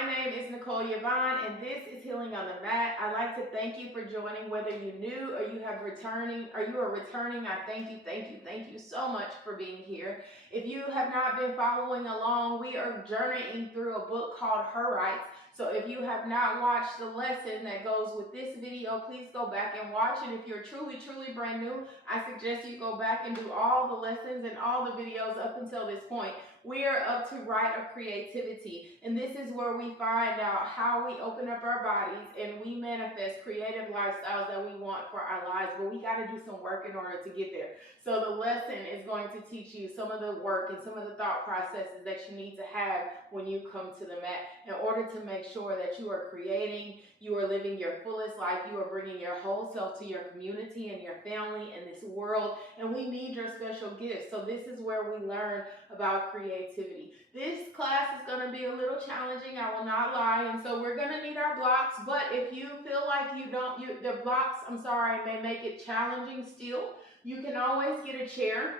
my name is Nicole Yvonne, and this is Healing on the Mat. I'd like to thank you for joining, whether you new or you are returning. I thank you so much for being here. If you have not been following along, we are journeying through a book called Her Rights. So if you have not watched the lesson that goes with this video, please go back and watch. And if you're truly brand new, I suggest you go back and do all the lessons and all the videos up until this point. We are up to Rite of Creativity, and this is where we find out how we open up our bodies and we manifest creative lifestyles that we want for our lives, but we got to do some work in order to get there. So the lesson is going to teach you some of the work and some of the thought processes that you need to have when you come to the mat in order to make sure that you are creating, you are living your fullest life, you are bringing your whole self to your community and your family and this world, and we need your special gifts. So this is where we learn about creativity. This class is going to be a little challenging, I will not lie, and so we're going to need our blocks, but if you feel like the blocks, may make it challenging still, you can always get a chair.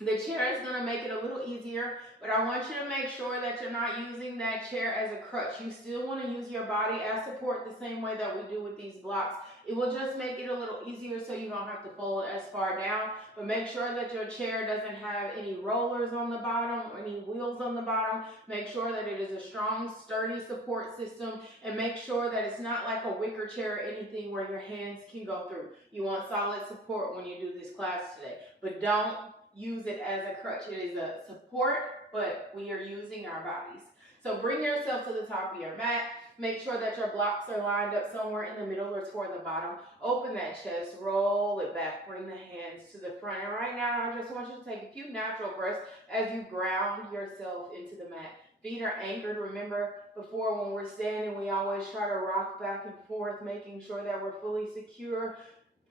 The chair is going to make it a little easier, but I want you to make sure that you're not using that chair as a crutch. You still want to use your body as support the same way that we do with these blocks. It will just make it a little easier so you don't have to fold as far down, but make sure that your chair doesn't have any rollers on the bottom or any wheels on the bottom. Make sure that it is a strong, sturdy support system, and make sure that it's not like a wicker chair or anything where your hands can go through. You want solid support when you do this class today, but don't use it as a crutch. It is a support, but we are using our bodies. So bring yourself to the top of your mat. Make sure that your blocks are lined up somewhere in the middle or toward the bottom. Open that chest, roll it back, bring the hands to the front. And right now, I just want you to take a few natural breaths as you ground yourself into the mat. Feet are anchored. Remember, before when we're standing, we always try to rock back and forth, making sure that we're fully secure.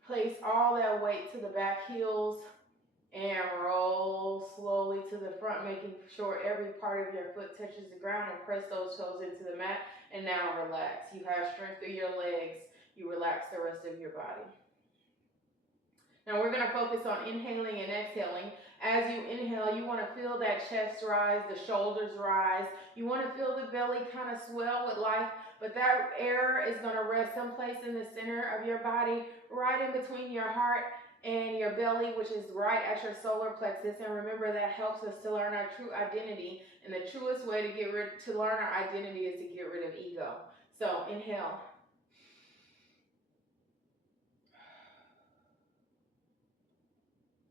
Place all that weight to the back heels, and roll slowly to the front, making sure every part of your foot touches the ground, and press those toes into the mat. And now relax. You have strength through your legs. You relax the rest of your body. Now we're going to focus on inhaling and exhaling. As you inhale, you want to feel that chest rise, the shoulders rise. You want to feel the belly kind of swell with life, but that air is going to rest someplace in the center of your body, right in between your heart and your belly, which is right at your solar plexus. And remember, that helps us to learn our true identity. And the truest way to learn our identity is to get rid of ego. So inhale.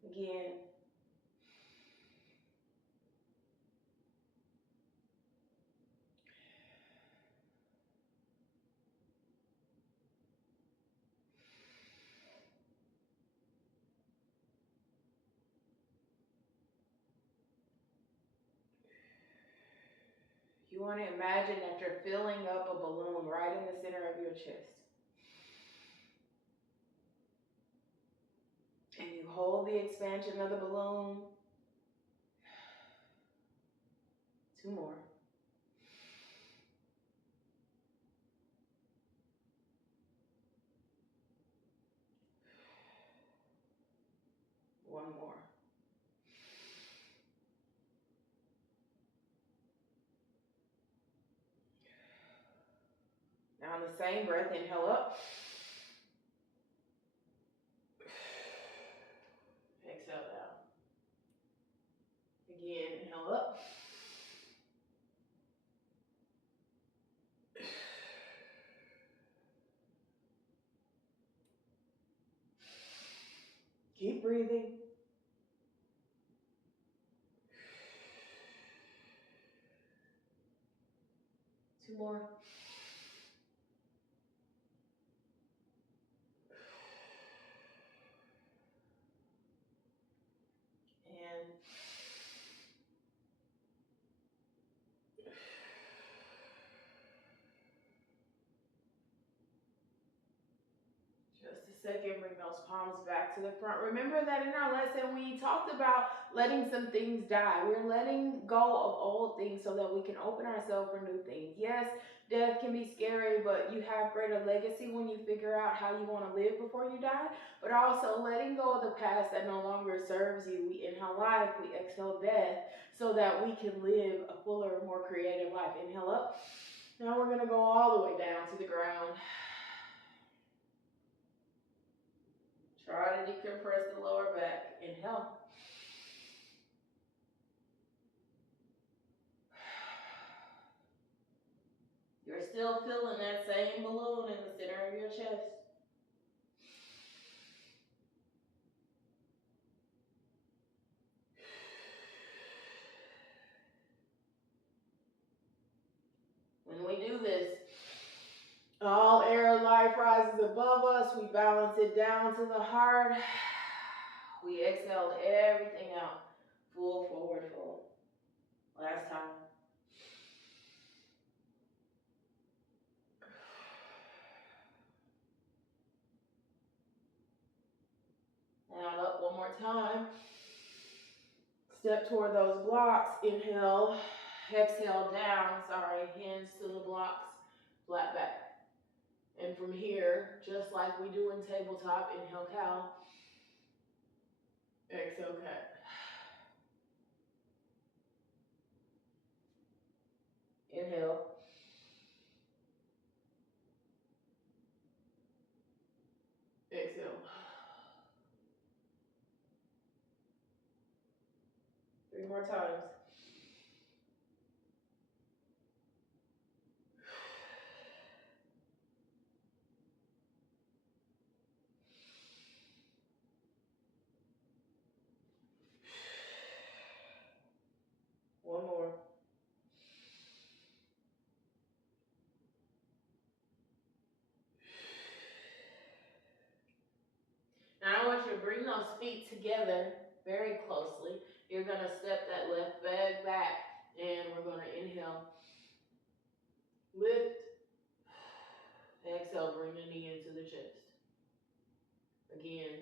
Again. You want to imagine that you're filling up a balloon right in the center of your chest. And you hold the expansion of the balloon. 2 more. One more. Now on the same breath, inhale up. Exhale down. Again, inhale up. Keep breathing. Two more. And just a second, bring those palms back to the front. Remember that in our lesson, we talked about letting some things die. We're letting go of old things so that we can open ourselves for new things. Yes, death can be scary, but you have greater legacy when you figure out how you want to live before you die. But also letting go of the past that no longer serves you. We inhale life, we exhale death, so that we can live a fuller, more creative life. Inhale up. Now we're going to go all the way down to the ground. Try to decompress the lower back. Inhale. You're still feeling that same balloon in the center of your chest. When we do this, all air of life rises above us. We balance it down to the heart. We exhale everything out. Full forward fold. Last time. And up one more time. Step toward those blocks. Inhale. Exhale down. Sorry. Hands to the blocks. Flat back. And from here, just like we do in tabletop, inhale cow. Exhale cat. Inhale. Exhale. 3 more times. One more. Now I want you to bring those feet together very closely. You're going to step that left leg back, and we're going to inhale. Lift. Exhale, bring the knee into the chest. Again.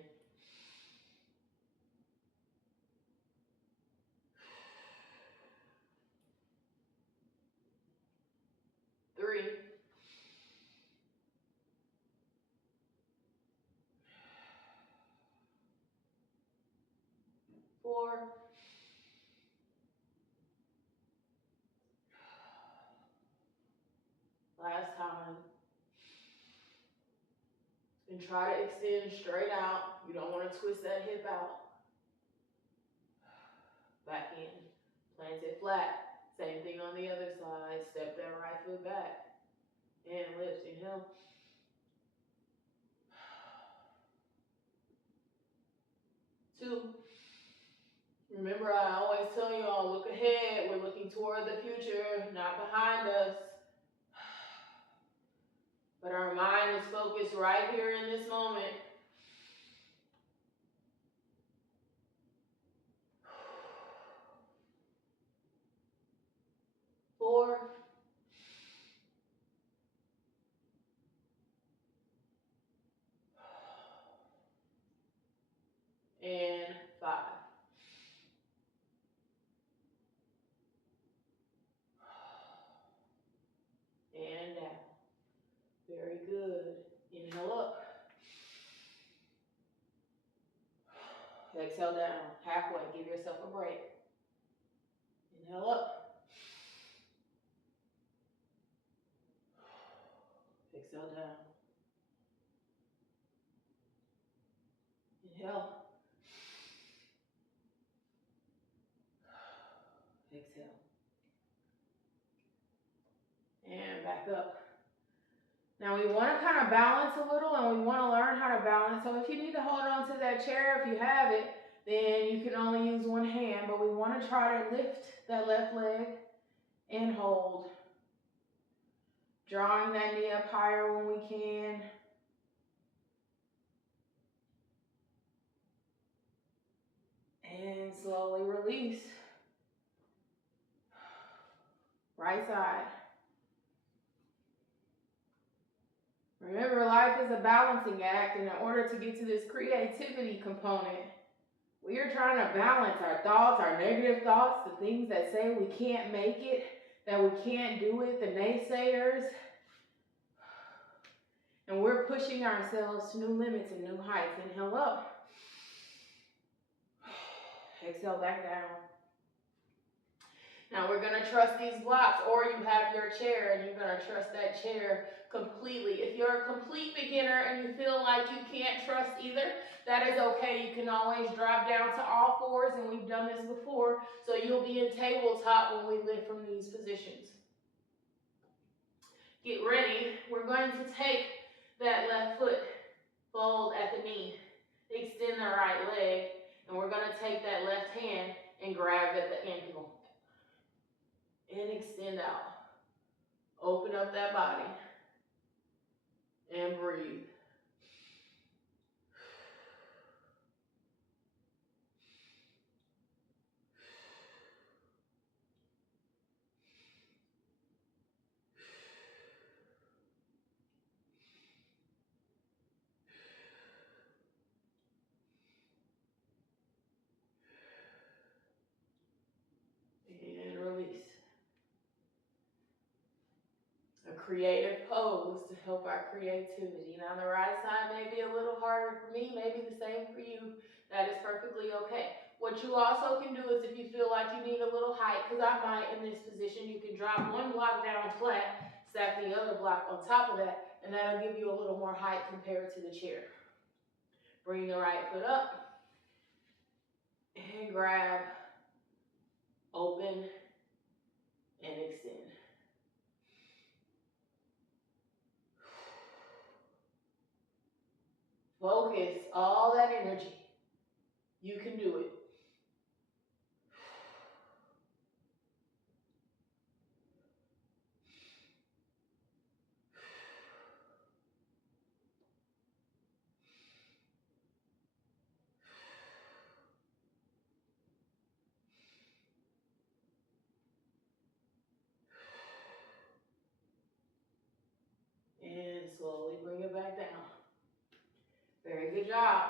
Three. 4. Last time. And try to extend straight out. You don't want to twist that hip out. Back in. Plant it flat. Same thing on the other side. Step that right foot back. And lift. Inhale. 2. Remember, I always tell you all, look ahead. We're looking toward the future, not behind us. But our mind is focused right here in this moment. 4. And 5. And down. Very good. Inhale up. Exhale down. Halfway. Give yourself a break. Inhale up. Exhale down. Inhale. Exhale. And back up. Now we want to kind of balance a little, and we want to learn how to balance. So if you need to hold on to that chair, if you have it, then you can only use one hand. But we want to try to lift that left leg and hold. Drawing that knee up higher when we can. And slowly release. Right side. Remember, life is a balancing act, and in order to get to this creativity component, we are trying to balance our thoughts, our negative thoughts, the things that say we can't make it, that we can't do it, the naysayers. And we're pushing ourselves to new limits and new heights. Inhale up. Exhale back down. Now we're going to trust these blocks, or you have your chair and you're going to trust that chair completely. If you're a complete beginner and you feel like you can't trust either, that is okay. You can always drop down to all fours, and we've done this before, so you'll be in tabletop when we lift from these positions. Get ready. We're going to take that left foot, fold at the knee, extend the right leg, and we're going to take that left hand and grab at the ankle. And extend out. Open up that body. And breathe. And release. A creative pose to help our creativity. Now the right side may be a little harder for me, maybe the same for you. That is perfectly okay. What you also can do is, if you feel like you need a little height, because I might in this position, you can drop one block down flat, stack the other block on top of that, and that'll give you a little more height compared to the chair. Bring the right foot up and grab, open, and extend. Focus all that energy. You can do it. And slowly bring it back down. Very good job.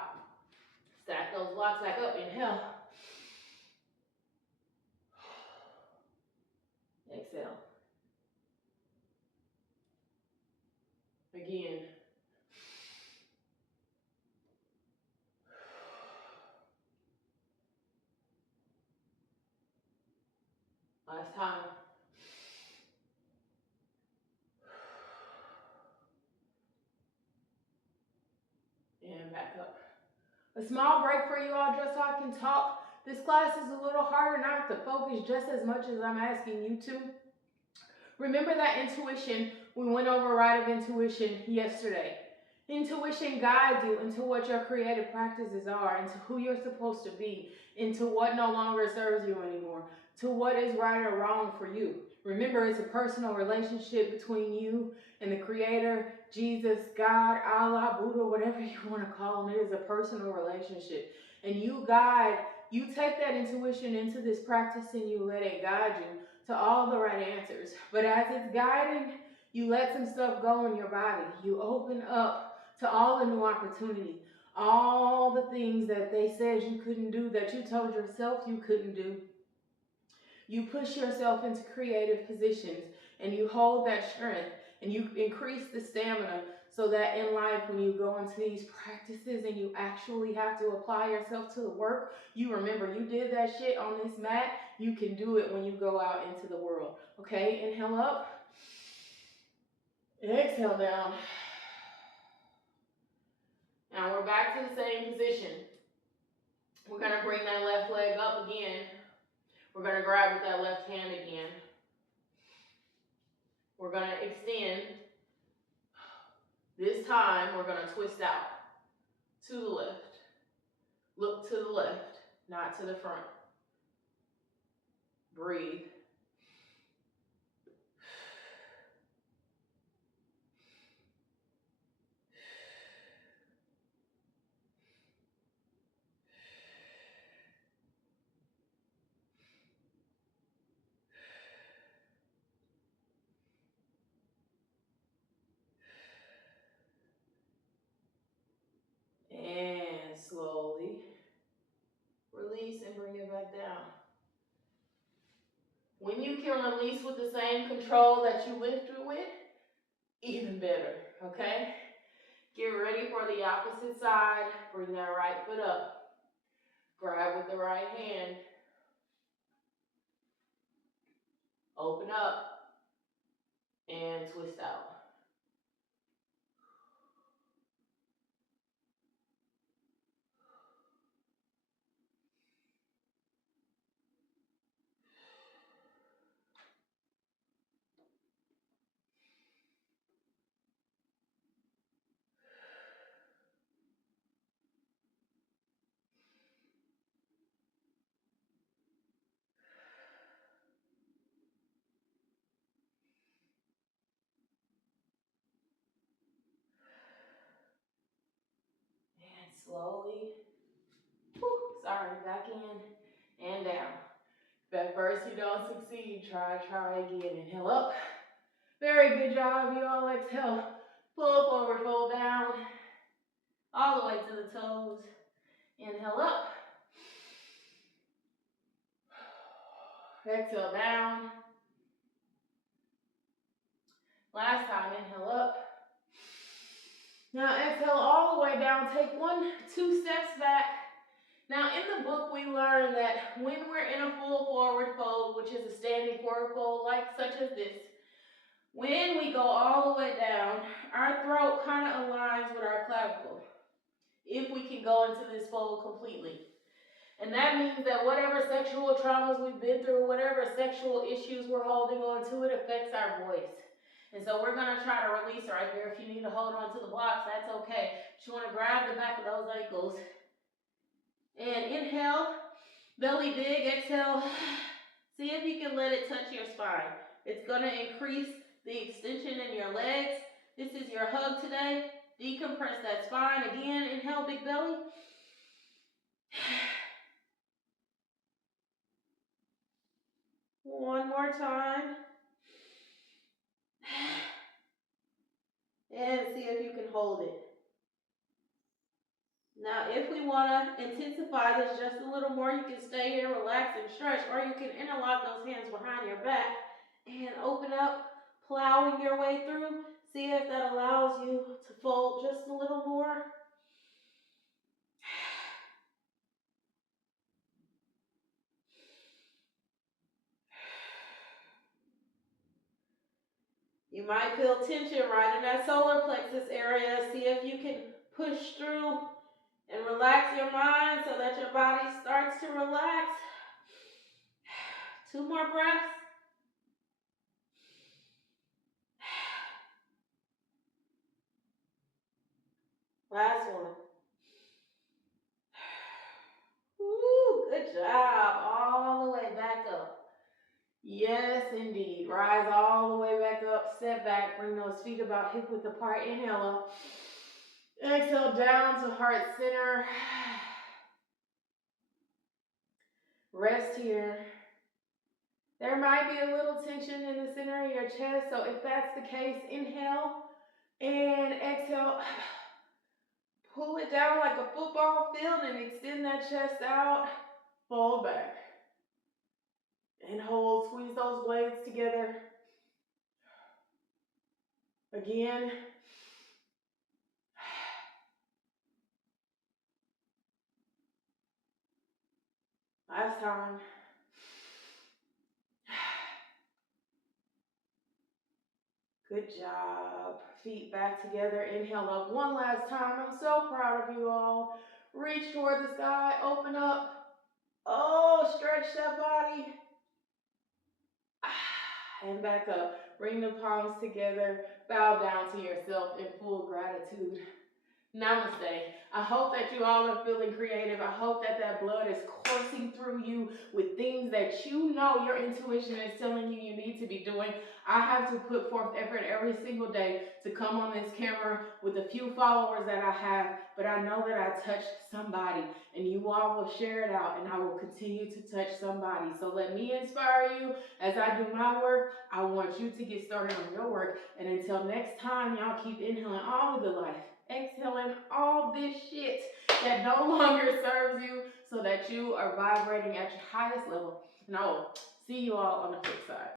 Stack those blocks back up. Inhale. Exhale. Again. Last time. And back up. A small break for you all, just so I can talk. This class is a little harder, and I have to focus just as much as I'm asking you to. Remember that intuition. We went over Rite of Intuition yesterday. Intuition guides you into what your creative practices are, into who you're supposed to be, into what no longer serves you anymore, to what is right or wrong for you. Remember, it's a personal relationship between you and the Creator, Jesus, God, Allah, Buddha, whatever you want to call him. It is a personal relationship. And you take that intuition into this practice and you let it guide you to all the right answers. But as it's guiding, you let some stuff go in your body. You open up to all the new opportunities, all the things that they said you couldn't do, that you told yourself you couldn't do. You push yourself into creative positions, and you hold that strength, and you increase the stamina, so that in life, when you go into these practices and you actually have to apply yourself to the work, you remember you did that shit on this mat. You can do it when you go out into the world. Okay, inhale up. Exhale down. Now we're back to the same position. We're going to bring that left leg up again. We're going to grab with that left hand again. We're going to extend. This time, we're going to twist out to the left. Look to the left, not to the front. Breathe. And slowly release and bring it back down. When you can release with the same control that you lifted with, even better, okay? Get ready for the opposite side. Bring that right foot up. Grab with the right hand. Open up and twist out. And slowly, back in and down. If at first you don't succeed, try again. Inhale up. Very good job, you all. Exhale, pull forward, fold down, all the way to the toes. Inhale up. Exhale down. Last time, inhale up. Now exhale all the way down. Take 1-2 steps back. Now in the book we learn that when we're in a full forward fold, which is a standing forward fold like such as this, when we go all the way down, our throat kind of aligns with our clavicle. If we can go into this fold completely. And that means that whatever sexual traumas we've been through, whatever sexual issues we're holding on to, it affects our voice. And so we're going to try to release right there. If you need to hold on to the blocks, that's okay. But you want to grab the back of those ankles. And inhale, belly dig, exhale. See if you can let it touch your spine. It's going to increase the extension in your legs. This is your hug today. Decompress that spine. Again, inhale, big belly. One more time. And see if you can hold it. Now, if we want to intensify this just a little more, you can stay here, relax, and stretch, or you can interlock those hands behind your back and open up, plowing your way through. See if that allows you to fold just a little more. You might feel tension right in that solar plexus area. See if you can push through and relax your mind so that your body starts to relax. 2 more breaths. Last one. Woo, good job. All the way back up. Yes, indeed. Rise all the way back up. Step back. Bring those feet about hip width apart. Inhale up. Exhale down to heart center. Rest here. There might be a little tension in the center of your chest, so if that's the case, inhale and exhale. Pull it down like a football field and extend that chest out. Fold back. And hold. Squeeze those blades together. Again. Last time. Good job. Feet back together. Inhale up one last time. I'm so proud of you all. Reach toward the sky. Open up. Oh, stretch that body. And back up. Bring the palms together. Bow down to yourself in full gratitude. Namaste. I hope that you all are feeling creative. I hope that that blood is coursing through you with things that you know your intuition is telling you you need to be doing. I have to put forth effort every single day to come on this camera with the few followers that I have, but I know that I touched somebody, and you all will share it out, and I will continue to touch somebody. So let me inspire you as I do my work. I want you to get started on your work, and until next time, y'all keep inhaling all the good life. Exhaling all this shit that no longer serves you so that you are vibrating at your highest level. And I will see you all on the flip side.